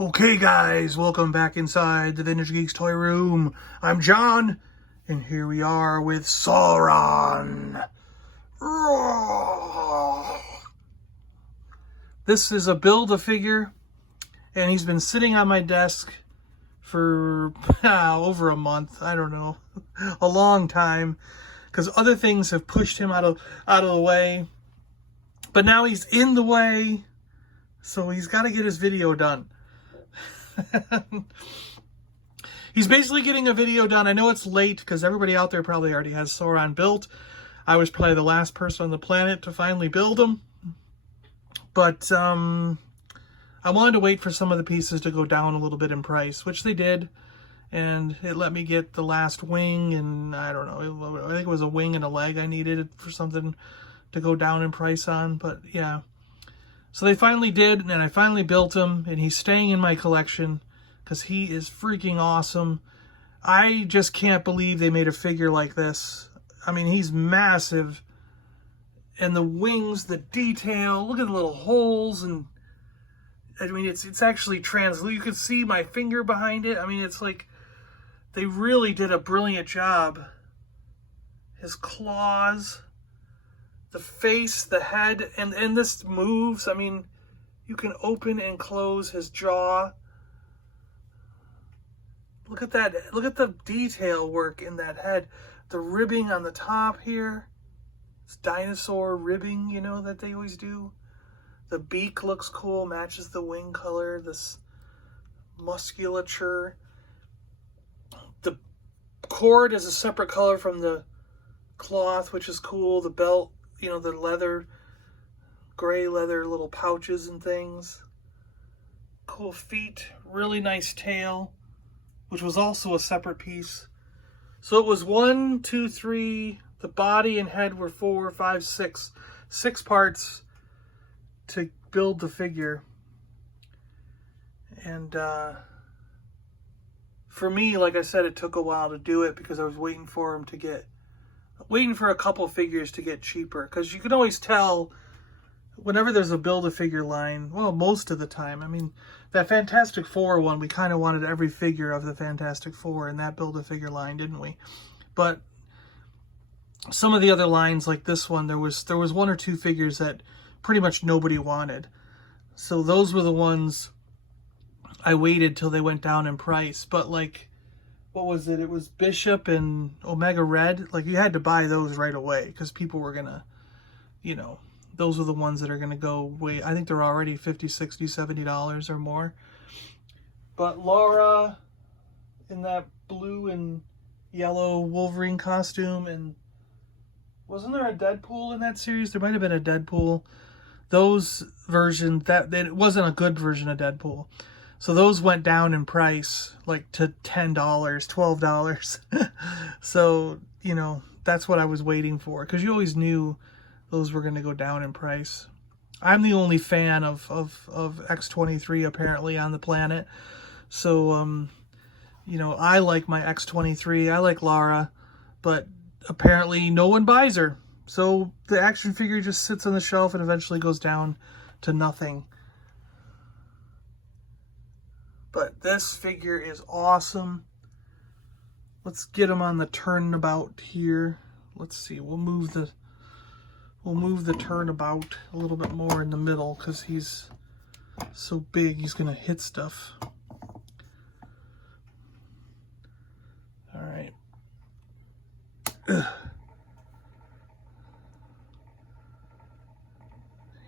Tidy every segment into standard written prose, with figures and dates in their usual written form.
Okay guys, welcome back inside the Vintage Geek's toy room. I'm John, and here we are with Sauron. This is a Build-A-Figure, and he's been sitting on my desk for over a month, I don't know, a long time, because other things have pushed him out of the way. But now he's in the way, so he's got to get his video done. He's basically getting a video done. I know it's late because everybody out there probably already has Sauron built. I was probably the last person on the planet to finally build him. But I wanted to wait for some of the pieces to go down a little bit in price, which they did. And it let me get the last wing, and I don't know, I think it was a wing and a leg I needed for something to go down in price on. But yeah. So they finally did, and I finally built him, and he's staying in my collection because he is freaking awesome. I just can't believe they made a figure like this. I mean, he's massive. And the wings, the detail, look at the little holes, and I mean, it's actually translucent. You can see my finger behind it. I mean, it's like they really did a brilliant job. His claws, the face, the head, and this moves. I mean, you can open and close his jaw. Look at that. Look at the detail work in that head. The ribbing on the top here. It's dinosaur ribbing, you know, that they always do. The beak looks cool, matches the wing color, this musculature. The cord is a separate color from the cloth, which is cool. The belt, you know, the leather, gray leather little pouches and things. Cool feet, really nice tail, which was also a separate piece. So it was 1, 2, 3, the body and head were 4, 5, 6. 6 parts to build the figure. And for me, like I said, it took a while to do it because I was waiting for him to get a couple figures to get cheaper, because you can always tell whenever there's a Build-A-Figure line, well, most of the time. I mean, that Fantastic Four one, we kind of wanted every figure of the Fantastic Four in that Build-A-Figure line, didn't we? But some of the other lines, like this one, there was 1 or 2 figures that pretty much nobody wanted. So those were the ones I waited till they went down in price. But like, what was it? It was Bishop and Omega Red. Like, you had to buy those right away because people were gonna, you know, those are the ones that are gonna go way. I think they're already $50, $60, $70 or more. But Laura in that blue and yellow Wolverine costume, and wasn't there a Deadpool in that series? There might have been a Deadpool. Those versions, that it wasn't a good version of Deadpool. So those went down in price, like to $10, $12. So, you know, that's what I was waiting for, because you always knew those were going to go down in price. I'm the only fan of X-23 apparently on the planet. So, you know, I like my X-23. I like Lara, but apparently no one buys her. So the action figure just sits on the shelf and eventually goes down to nothing. But this figure is awesome. Let's get him on the turnabout here. Let's see. We'll move the turnabout a little bit more in the middle because he's so big. He's gonna hit stuff. All right.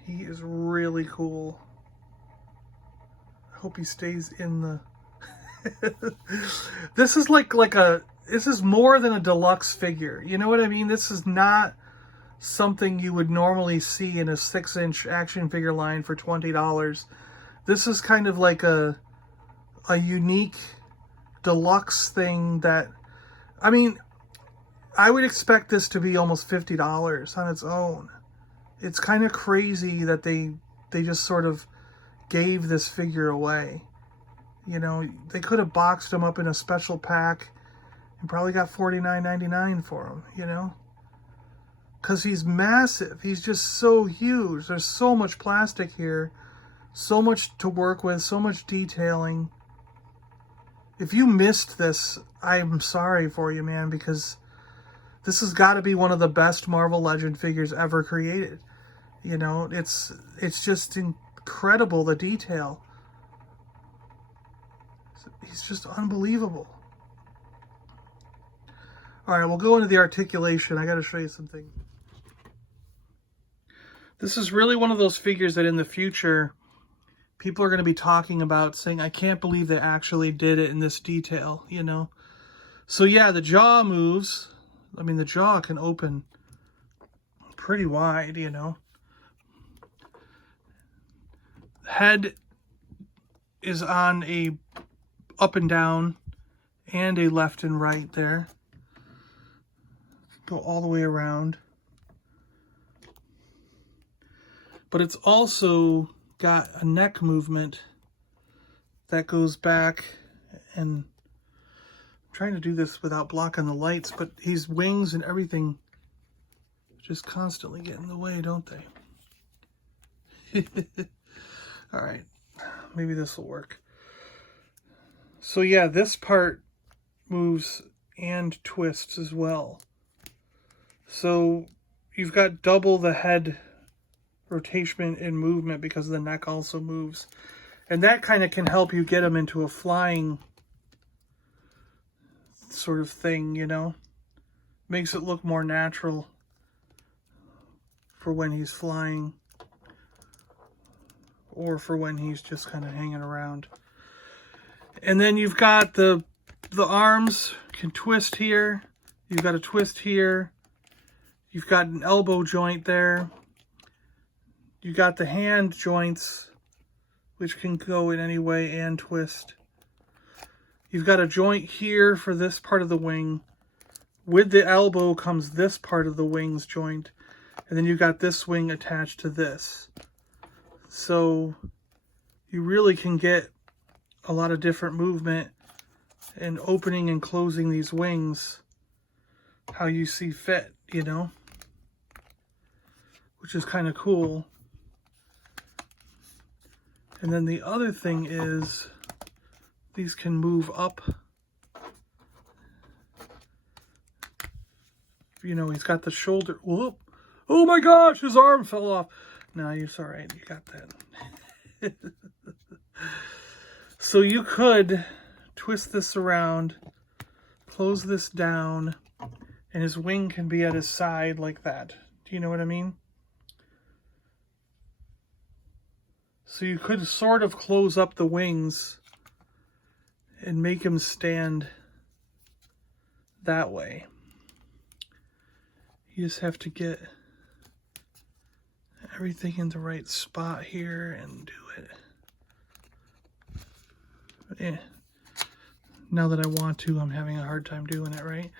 He is really cool. I hope he stays in the... This is this is more than a deluxe figure. You know what I mean? This is not something you would normally see in a 6-inch action figure line for $20. This is kind of like a unique deluxe thing that, I mean, I would expect this to be almost $50 on its own. It's kind of crazy that they just sort of gave this figure away. You know, they could have boxed him up in a special pack and probably got $49.99 for him, you know? Because he's massive. He's just so huge. There's so much plastic here So much to work with, so much detailing. If you missed this, I'm sorry for you, man, because this has got to be one of the best Marvel Legend figures ever created. You know, it's just incredible, the detail. He's just unbelievable. All right, we'll go into the articulation. I got to show you something. This is really one of those figures that in the future, people are going to be talking about, saying, I can't believe they actually did it in this detail, you know? So yeah, the jaw moves. I mean, the jaw can open pretty wide, you know? Head is on a up and down and a left and right there. Go all the way around. But it's also got a neck movement that goes back, and I'm trying to do this without blocking the lights, but his wings and everything just constantly get in the way, don't they? All right, maybe this will work. So yeah, this part moves and twists as well. So you've got double the head rotation and movement because the neck also moves. And that kind of can help you get him into a flying sort of thing, you know? Makes it look more natural for when he's flying or for when he's just kind of hanging around. And then you've got the arms can twist here. You've got a twist here. You've got an elbow joint there. You got the hand joints, which can go in any way and twist. You've got a joint here for this part of the wing. With the elbow comes this part of the wing's joint. And then you've got this wing attached to this. So you really can get a lot of different movement and opening and closing these wings how you see fit, you know? Which is kind of cool. And then the other thing is these can move up. You know, he's got the shoulder. Whoop. Oh my gosh, his arm fell off. No, you're all right. You got that. So you could twist this around, close this down, and his wing can be at his side like that. Do you know what I mean? So you could sort of close up the wings and make him stand that way. You just have to get everything in the right spot here and do it. But yeah, now that I want to, I'm having a hard time doing it, right?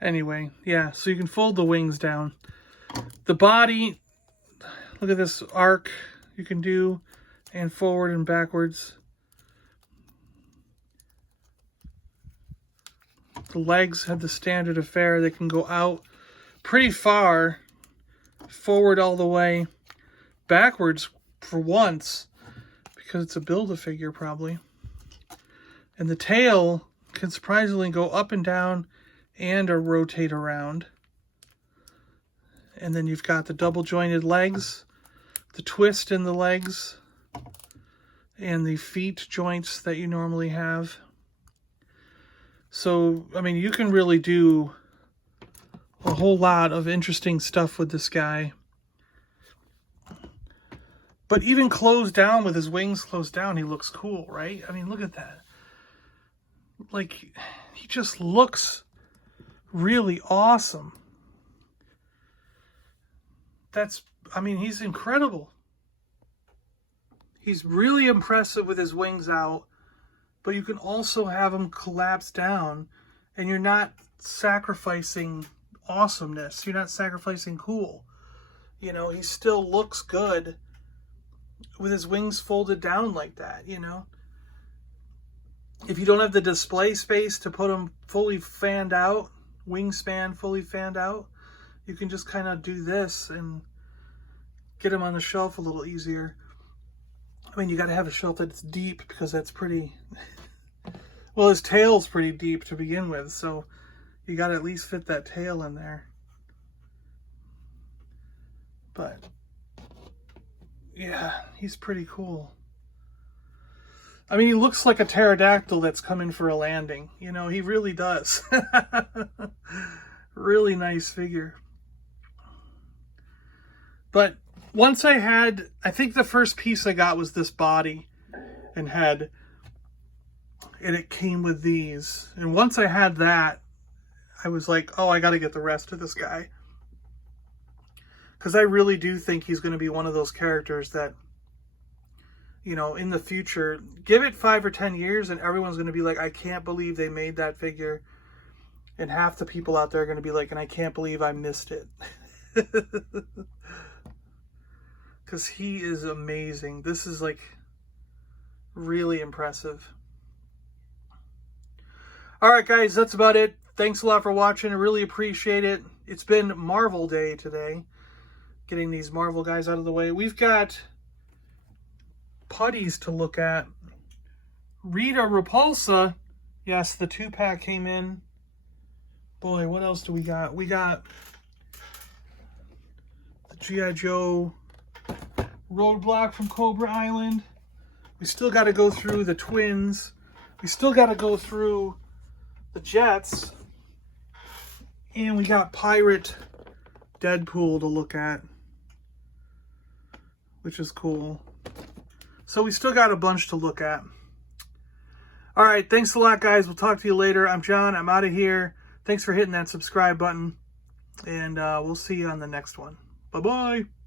Anyway, yeah, so you can fold the wings down. The body, look at this arc you can do, and forward and backwards. The legs have the standard affair. They can go out pretty far, forward all the way, backwards for once, because it's a Build-A-Figure probably. And the tail can surprisingly go up and down and or rotate around. And then you've got the double jointed legs, the twist in the legs, and the feet joints that you normally have. So, I mean, you can really do a whole lot of interesting stuff with this guy. But even closed down, with his wings closed down, he looks cool, right? I mean, look at that. Like, he just looks really awesome. I mean, he's incredible. He's really impressive with his wings out, but you can also have him collapse down, and you're not sacrificing awesomeness. You're not sacrificing cool. You know, he still looks good with his wings folded down like that, you know. If you don't have the display space to put him fully fanned out, wingspan fully fanned out, you can just kind of do this and get him on the shelf a little easier. I mean, you got to have a shelf that's deep because that's pretty... Well, his tail's pretty deep to begin with, so you got to at least fit that tail in there. But, yeah, he's pretty cool. I mean, he looks like a pterodactyl that's coming for a landing. You know, he really does. Really nice figure. But once I think the first piece I got was this body and head. And it came with these. And once I had that, I was like, oh, I got to get the rest of this guy. Because I really do think he's going to be one of those characters that, you know, in the future, give it 5 or 10 years and everyone's going to be like, I can't believe they made that figure. And half the people out there are going to be like, and I can't believe I missed it. Because he is amazing. This is like really impressive. Alright guys, that's about it. Thanks a lot for watching. I really appreciate it. It's been Marvel Day today. Getting these Marvel guys out of the way. We've got putties to look at. Rita Repulsa. Yes, the 2-pack came in. Boy, what else do we got? We got the G.I. Joe Roadblock from Cobra Island. We still got to go through the Twins. We still got to go through the Jets. And we got Pirate Deadpool to look at, which is cool. So we still got a bunch to look at. All right, thanks a lot, guys. We'll talk to you later. I'm John. I'm out of here. Thanks for hitting that subscribe button. And we'll see you on the next one. Bye-bye.